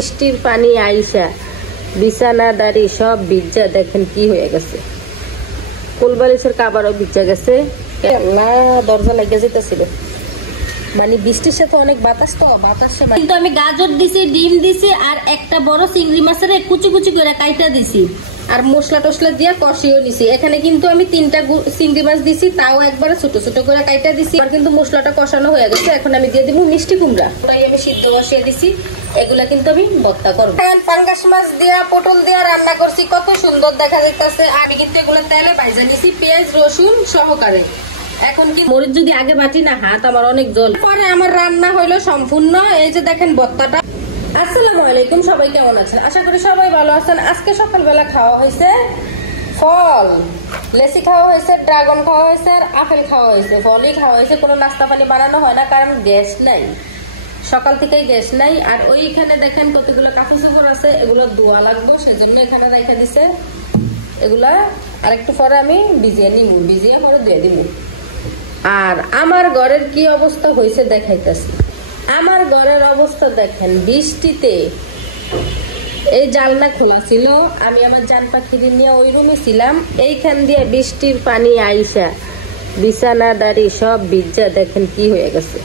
বৃষ্টির পানি আইসা বিছানা দাড়ি সব ভিজা, দেখেন কি হয়ে গেছে। কোলবালিশের কাবারও ভিজা গেছে। দরজা লাগিয়ে যেতেছিল, মানে বৃষ্টির সাথে অনেক বাতাস, তো বাতাসে কিন্তু আমি গাজর দিছি, ডিম দিছি, আর একটা বড় চিংড়ি মাছের কুচি কুচি করে কাইটা দিছি, আর মশলা টসলা দিয়ে কষিও নিছি। এখানে কিন্তু আমি 3টা চিংড়ি মাছ দিছি, তাও একবারে ছোট ছোট করে কাইটা দিছি। আর কিন্তু মশলাটা কষানো হয়ে গেছে। এখন আমি দিয়ে দিব মিষ্টি কুমড়া, ওটাই আমি সিদ্ধ বসিয়ে দিছি। এগুলা কিন্তু আমি ভর্তা করবো। পাঙ্গাস মাছ দিয়া পটল দিয়া রান্না করছি, কত সুন্দর দেখা যাইতেছে। আমি কিন্তু এগুলা তেলে ভাজা নিছি, পেঁয়াজ রসুন সহকারে। এখন কি মরিচ যদি আগে বাটি না, হাত আমার অনেক জল। পরে আমার রান্না হইলো সম্পূর্ণ। এই যে দেখেন ভর্তাটা। আসসালামু আলাইকুম, সবাই কেমন আছেন? আশা করি সবাই ভালো আছেন। আজকে সকালবেলা খাওয়া হয়েছে ফল, লেসি খাওয়া হয়েছে, ড্রাগন খাওয়া হয়েছে, আর আপেল খাওয়া হয়েছে। ফলই খাওয়া হয়েছে, কোনো নাস্তা পানি বানানো হয় না, কারণ গ্যাস নাই, সকাল থেকেই গ্যাস নাই। আর ওইখানে দেখেন কতগুলো কাপড় চোপড় আছে, এগুলো ধোয়া লাগবো, সেজন্য এখানে রেখে দিছে। এগুলা আর একটু পরে আমি ভিজিয়ে নিব, ভিজিয়ে পরে ধুয়ে দিব। আর আমার ঘরের কি অবস্থা হয়েছে দেখাইতেছি। আমার ঘরের অবস্থা দেখেন, বৃষ্টিতে এই জানলা খোলা ছিল, আমি আমার জান পাখি নিয়ে ওই রুমে ছিলাম। এইখান দিয়ে বৃষ্টির পানি আইসা বিছানা দাড়ি সব ভিজা, দেখেন কি হয়ে গেছে।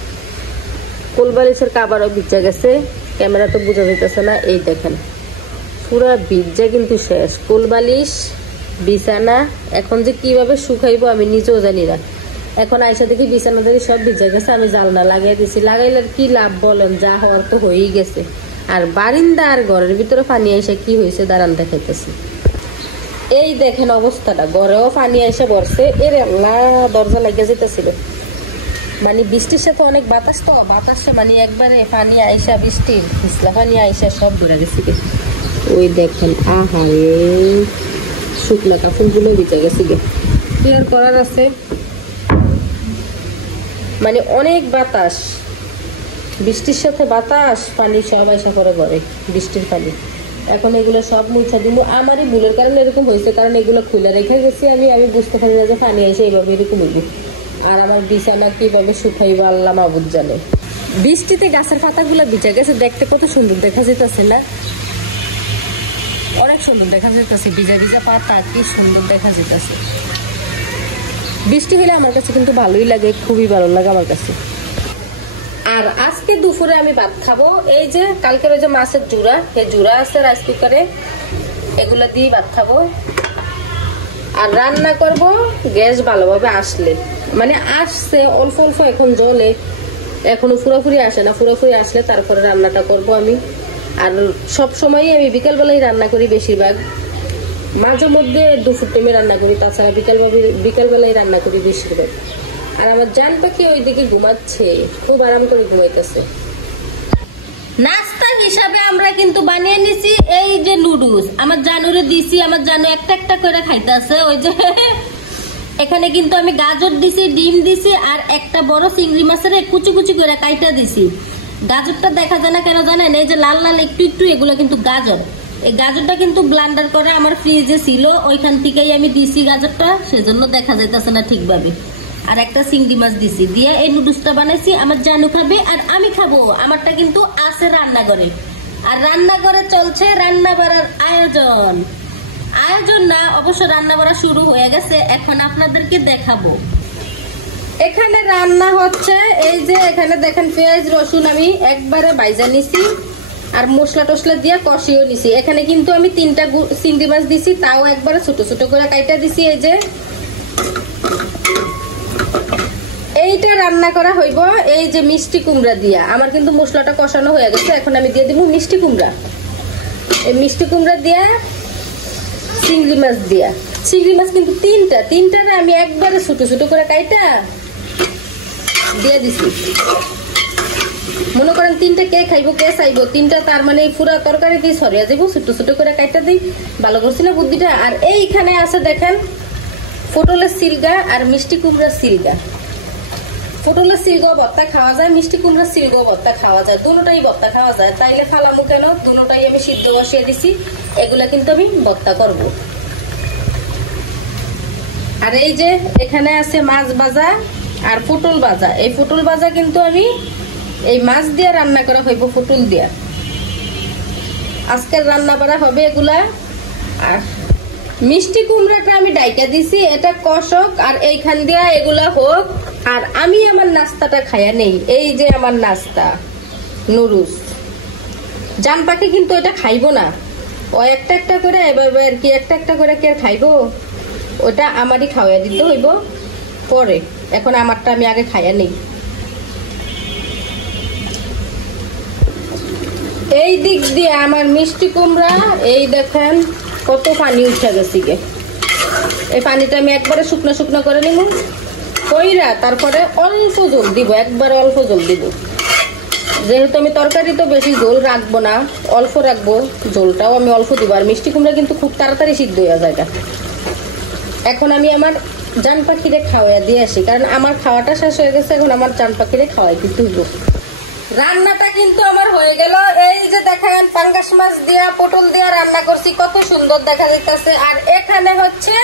কোলবালিশের কাবারও ভিজা গেছে, ক্যামেরা তো বোঝা যাইতেছে না। এই দেখেন পুরা ভিজা কিন্তু শেষ, কোলবালিশ বিছানা। এখন যে কিভাবে শুকাইবো আমি নিজেও জানি না। এখন আইসা দেখি বিছানা দাড়ি সব ভিজা গেছে। আমি জানলা লাগাই দিছি, লাগাইলে কি লাভ বলেন? যা হওয়ার তো হয়েই গেছে। আর বারিন্দা আর ঘরের ভিতরে পানি আইসা কি হয়েছে দাঁড়ান দেখাইতেছি। এই দেখেন অবস্থাটা, ঘরেও পানি আইসা বসছে। এর আল্লাহ, দরজা লাগিয়ে যেতেছিল, মানে বৃষ্টির সাথে অনেক বাতাস, তো বাতাসে মানে একবারে পানি আইসা, বৃষ্টির পিছলা পানি আইসা সব ঘুরে গেছে। ওই দেখেন, আহারে শুকনা কাপড়গুলো ভিজে গেছে। ক্লিয়ার করার আছে, মানে অনেক বাতাস, বৃষ্টির সাথে বাতাস, পানি সব আইসা করে ঘরে, বৃষ্টির পানি। এখন এগুলো সব মুছা দিব। আমারই ভুলের কারণে এরকম হয়েছে, কারণ এগুলো খুলে রেখে গেছি আমি বুঝতে পারি না যে পানি আইসে এইভাবে এরকম হইব। আর আমার বিছানা কিভাবে শুকাইবো আল্লাহ মাবুদ জানে। বৃষ্টিতে গাছের পাতাগুলো ভিজে গেছে, দেখতে কত সুন্দর দেখা যেতেছে না? অনেক সুন্দর দেখা যেতেছে, ভিজা ভিজা পাতা, কি সুন্দর দেখা যেতেছে। বৃষ্টি হলে আমার কাছে কিন্তু ভালোই লাগে, খুবই ভালো লাগে আমার কাছে। আর আজকে দুপুরে আমি ভাত খাবো। এই যে কালকের ওই যে মাছের জুড়া, এই জুড়া আছে রাইস কুকারে, এগুলা দিয়ে ভাত খাবো। আর রান্না করব গ্যাস ভালোভাবে আসলে, মানে আসছে অল্প অল্প এখন জ্বলে, এখনো পুরোপুরি আসে না। পুরোপুরি আসলে তারপরে রান্নাটা করব আমি। আর সব সময় আমি বিকালবেলায় রান্না করি বেশিরভাগ, মাঝে মধ্যে দুপুর টাইমে রান্না করি, তাছাড়া বিকালবেলায় রান্না করি বেশিরভাগ। আর আমার জান পাখি ওইদিকে ঘুমাচ্ছে, খুব আরাম করে ঘুমাইতেছে। নাস্তা হিসাবে আমরা কিন্তু বানিয়ে নিছি এই যে নুডলস। আমার জানুরে দিছি, আমার জানু একটা একটা করে খাইতেছে। ওই যে এখানে কিন্তু আমি গাজর দিছি, ডিম দিছি, আর একটা বড় চিংড়ি মাছের কুচি কুচি করে কাইটা দিছি। গাজরটা দেখা যায় না কেন জানেন? এই যে লাল লাল একটু একটু, এগুলো কিন্তু গাজর। এই গাজরটা কিন্তু ব্লান্ডার করে আমার ফ্রিজে ছিল, ওইখান থেকেই আমি দিছি গাজরটা, সেজন্য দেখা যাইতেছে না ঠিকভাবে। আর একটা চিংড়ি মাছ দিছি, দিয়ে এই নুডলসটা বানাইছি। আমার জানু খাবে আর আমি খাবো। আমারটা কিন্তু আছে রান্নাঘরে, আর রান্নাঘরে চলছে রান্না বাড়ার আয়োজন। আয়োজন না, অবশ্য রান্না বাড়া শুরু হয়ে গেছে, এখন আপনাদেরকে দেখাবো। এখানে রান্না হচ্ছে, এই যে এখানে দেখেন পেঁয়াজ রসুন আমি একবারে ভাজা নিছি, আর মশলা টসলা দিয়ে কষিও নিছি। এখানে কিন্তু আমি 3টা চিংড়ি মাছ দিছি, তাও একবারে ছোট ছোট করে কাইটা দিছি। এই যে এইটা রান্না করা হইব এই যে মিষ্টি কুমড়া দিয়া। আমার কিন্তু মশলাটা কষানো হয়ে গেছে, এখন আমি দিয়ে দিব মিষ্টি কুমড়া। এই মিষ্টি কুমড়া দিয়া, চিংড়ি মাছ দিয়া, চিংড়ি মাছ কিন্তু 3টারে আমি একবারে ছোট ছোট করে কাইটা দিয়ে দিছি। মনে করেন 3টা কে খাইবো, কে চাইবো 3টা, তার মানে পুরা তরকারি দিয়ে সরিয়া যাবো, ছোট ছোট করে কাইটা দিই। ভালো করছি না বুদ্ধিটা? আর এইখানে আছে দেখেন পটলের সিলগা আর মিষ্টি কুমড়ার সিলগা। পটলের সিলগাও ভর্তা খাওয়া যায়, মিষ্টি কুমড়ার সিলগাও ভর্তা খাওয়া যায়, দুটোটাই ভর্তা খাওয়া যায়। তাইলে ফালামু কেন? দুটোটাই আমি সিদ্ধ বসিয়ে দিছি, এগুলা কিন্তু আমি ভর্তা করব। আর এই যে এখানে আছে মাছ ভাজা আর পটল ভাজা। এই পটল ভাজা কিন্তু আমি এই মাছ দিয়ে রান্না করা হইব, পটল দিয়া। আজকের রান্না বাড়া হবে এগুলা। আর মিষ্টি কুমড়াটা আমি ডাইকা দিছি, এটা কষক আর এইখান দিয়া এগুলা হোক। আর আমি আমার নাস্তাটা খাইয়া নেই। এই যে আমার নাস্তা নুডলস। জান পাখি কিন্তু এটা খাইবো না, ও একটা একটা করে এবার আর কি একটা একটা করে কি আর খাইবো, ওটা আমারই খাওয়াই দিতে হইব পরে। এখন আমারটা আমি আগে খাইয়া নেই। এই দিক দিয়ে আমার মিষ্টি কুমড়া এই দেখেন কত পানি উঠে গেছে গে। এই পানিটা আমি একবারে শুকনো শুকনো করে নিব কইরা, তারপরে অল্প জল দিব, একবারে অল্প জল দিব। যেহেতু আমি তরকারি তো বেশি জল রাখবো না, অল্প রাখবো, জলটাও আমি অল্প দিব। আর মিষ্টি কুমড়া কিন্তু খুব তাড়াতাড়ি সিদ্ধ হয়ে যায়। এখন আমি আমার জান পাখিরে খাওয়াইয়া দিয়ে আসি, কারণ আমার খাওয়াটা শেষ হয়ে গেছে। এখন আমার জান পাখিরে খাওয়াই দিতে হইব। রান্নাটা কিন্তু আমার হয়ে গেল। এই যে দেখেন পাঙ্গাস মাছ দিয়া পটল দিয়া রান্না করছি, কত সুন্দর দেখা যাইতেছে। আর এখানে হচ্ছে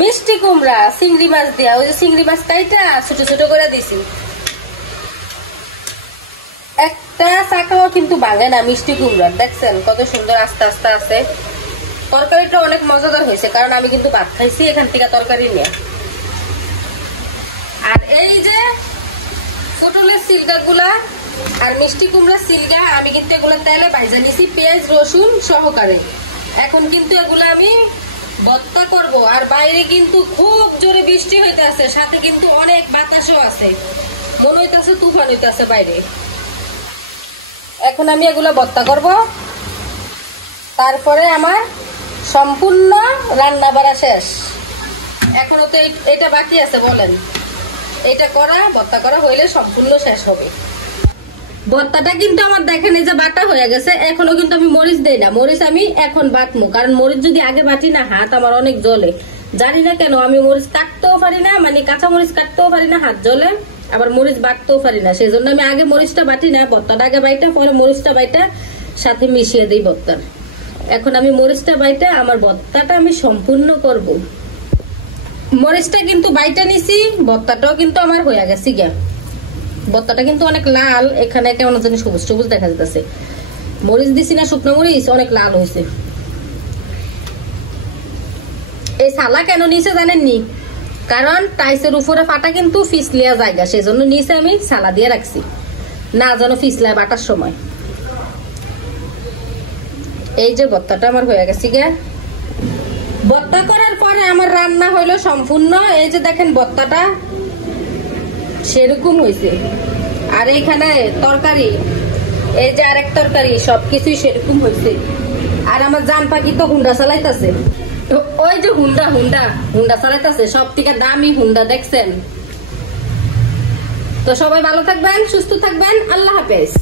মিষ্টি কুমড়া চিংড়ি মাছ দিয়া, ওই যে চিংড়ি মাছ কাইটা ছোট ছোট করে দিছি। একটা চাকাও কিন্তু ভাঙে না মিষ্টি কুমড়া, দেখছেন কত সুন্দর আস্তে আস্তে আছে। তরকারিটা অনেক মজাদার হয়েছে, কারণ আমি কিন্তু ভাত খাইছি এখান থেকে তরকারি নিয়ে। আর এই যে পটলের সিলগা গুলা আর মিষ্টি কুমড়া সিলগা আমি কিন্তু এগুলো তেলে ভাজা নিছি পেঁয়াজ রসুন সহকারে। এখন কিন্তু এগুলো আমি ভর্তা করব। আর বাইরে কিন্তু খুব জোরে বৃষ্টি হইতেছে, সাথে কিন্তু অনেক বাতাসও আছে, মনে হইতেছে তুফান হইতেছে বাইরে। এখন আমি এগুলো ভর্তা করব, তারপরে আমার সম্পূর্ণ রান্না বাড়া শেষ। এখনো তো এটা বাকি আছে, বলেন এটা করা ভর্তা করা হইলে সম্পূর্ণ শেষ হবে। ভর্তাটা কিন্তু আমার দেখেন এই যে বাটা হয়ে গেছে। এখনো কিন্তু আমি মরিচ দেই না, মরিচ আমি এখন বাটমু, কারণ মরিচ যদি আগে বাটি না হাত আমার অনেক জ্বলে। জানি না কেন আমি মরিচ কাটতেও পারি না, মানে কাঁচা মরিচ কাটতেও পারি না, হাত জ্বলে। আবার মরিচ বাটতেও পারি না, সেই জন্য আমি আগে মরিচটা বাটি না, ভর্তাটা আগে বাইটা পরে মরিচটা বাইটা সাথে মিশিয়ে দিই ভর্তার। এখন আমি মরিচটা বাইটা আমার ভর্তাটা আমি সম্পূর্ণ করব। মরিচটা কিন্তু বাইটা নিছি, ভর্তাটাও কিন্তু আমার হয়ে গেছে গিয়া। ভর্তাটা কিন্তু অনেক লাল, এখানে কেমন জানি সবুজ সবুজ দেখা যাচ্ছে। মরিচ দিছি না শুকনো মরিচ, অনেক লাল হয়েছে। এই সালা কেন নিচে জানেননি? কারণ টাইসের উপরে ফাটা কিন্তু ফিসলিয়া জায়গা, সেই জন্য নিচে আমি সালা দিয়ে রাখছি, না যেন ফিসলায় বাটার সময়। এই যে ভর্তাটা আমার হয়ে গেছে গিয়া। ভর্তা করার পরে আমার রান্না হইলো সম্পূর্ণ। এই যে দেখেন ভর্তাটা সেরকম হয়েছে। আর এইখানে তরকারি, এই যে আরেক তরকারি, সবকিছুই সেরকম হয়েছে। আর আমার জান পাখি তো হুন্ডা চালাইতেছে, ওই যে হুন্ডা হুন্ডা হুন্ডা চালাইতেছে, সব থেকে দামি হুন্ডা, দেখছেন। তো সবাই ভালো থাকবেন, সুস্থ থাকবেন, আল্লাহ হাফেজ।